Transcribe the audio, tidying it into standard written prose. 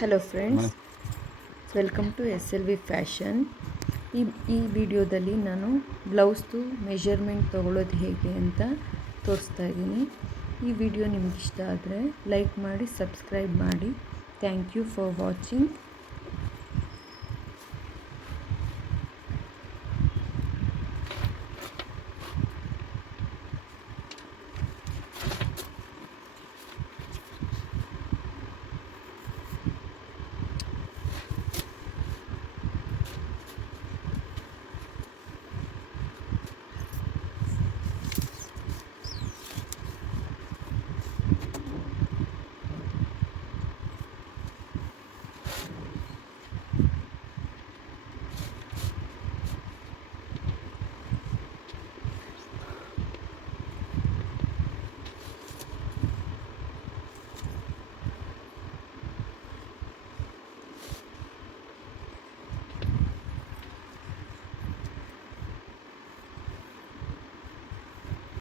Hello friends, welcome to SLV fashion. ಈ ವಿಡಿಯೋದಲ್ಲಿ ನಾನು ಬ್ಲೌಸ್ದು ಮೆಷರ್ಮೆಂಟ್ ತೊಗೊಳ್ಳೋದು ಹೇಗೆ ಅಂತ ತೋರಿಸ್ತಾ ಇದ್ದೀನಿ. ಈ ವಿಡಿಯೋ ನಿಮ್ಗೆ ಇಷ್ಟ ಆದರೆ ಲೈಕ್ ಮಾಡಿ, ಸಬ್ಸ್ಕ್ರೈಬ್ ಮಾಡಿ. Thank you for watching.